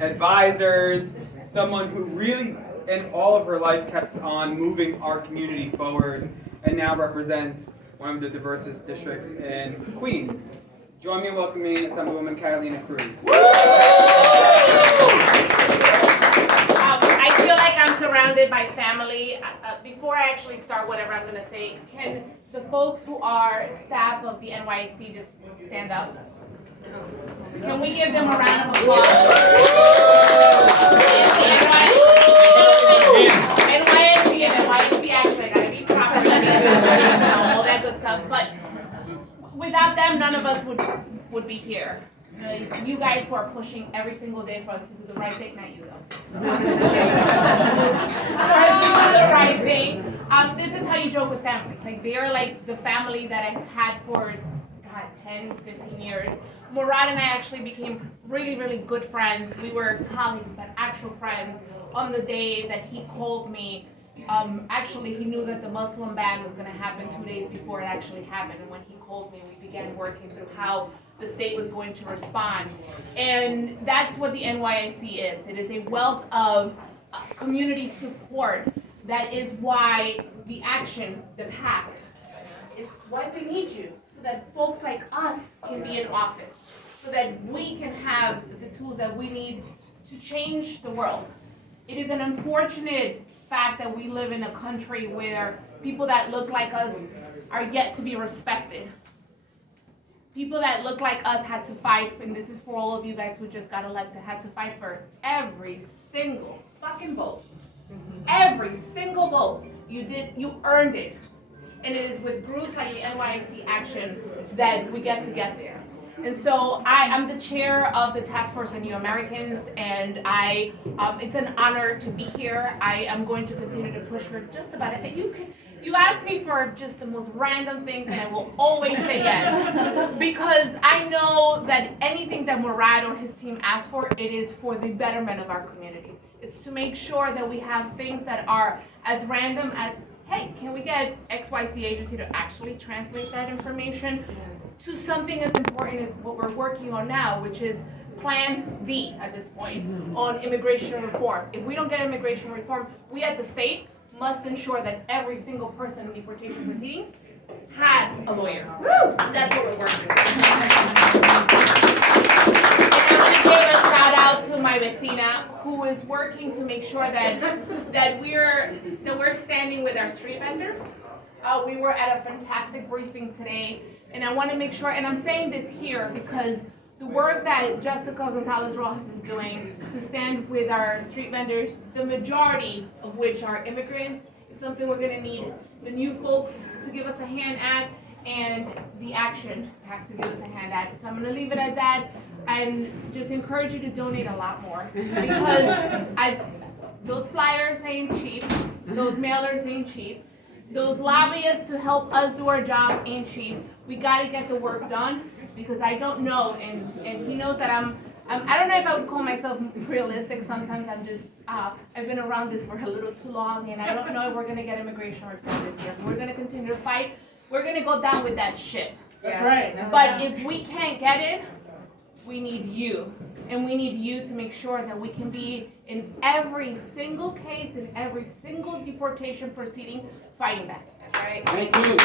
advisors, someone who really, in all of her life, kept on moving our community forward, and now represents one of the diversest districts in Queens. Join me in welcoming Assemblywoman Catalina Cruz. I feel like I'm surrounded by family. Before I actually start whatever I'm going to say, can the folks who are staff of the NYC just stand up? Can we give them a round of applause? NYC and NYC, actually, I gotta be proper, all that good stuff. But without them, none of us would be here. You guys who are pushing every single day for us to do the right thing, not you though. For us to do the right thing. This is how you joke with family. Like, they're like the family that I've had for, God, 10, 15 years. Murad and I actually became really, really good friends. We were colleagues, but actual friends on the day that he called me. Actually, he knew that the Muslim ban was going to happen 2 days before it actually happened. And when he called me, we began working through how the state was going to respond. And that's what the NYC is. It is a wealth of community support. That is why the action, the PAC, is why we need you. So that folks like us can be in office. So that we can have the tools that we need to change the world. It is an unfortunate fact that we live in a country where people that look like us are yet to be respected. People that look like us had to fight, and this is for all of you guys who just got elected, had to fight for every single fucking vote. Every single vote. You earned it. And it is with groups like the NYC Action that we get there. And so I'm the chair of the Task Force on New Americans, and it's an honor to be here. I am going to continue to push for just about it. You ask me for just the most random things, and I will always say yes. Because I know that anything that Murad or his team asks for, it is for the betterment of our community. It's to make sure that we have things that are as random as, hey, can we get XYZ agency to actually translate that information to something as important as what we're working on now, which is Plan D at this point on immigration reform. If we don't get immigration reform, we at the state must ensure that every single person in deportation proceedings has a lawyer. Woo! That's what we're working on. And I want to give a shout out to my vecina who is working to make sure that we're standing with our street vendors. We were at a fantastic briefing today, and I want to make sure, and I'm saying this here because the work that Jessica Gonzalez Rojas is doing to stand with our street vendors, the majority of which are immigrants, is something we're going to need the new folks to give us a hand at, and the Action PAC to give us a hand at. So I'm going to leave it at that, and just encourage you to donate a lot more, because those flyers ain't cheap, those mailers ain't cheap. Those lobbyists to help us do our job ain't cheap. We got to get the work done, because I don't know, and he knows that I don't know if I would call myself realistic. Sometimes I've been around this for a little too long, and I don't know if we're going to get immigration reform this year. We're going to continue to fight. We're going to go down with that ship. That's right. But if we can't get it, we need you. And we need you to make sure that we can be in every single case, in every single deportation proceeding, fighting back. All right? Thank you.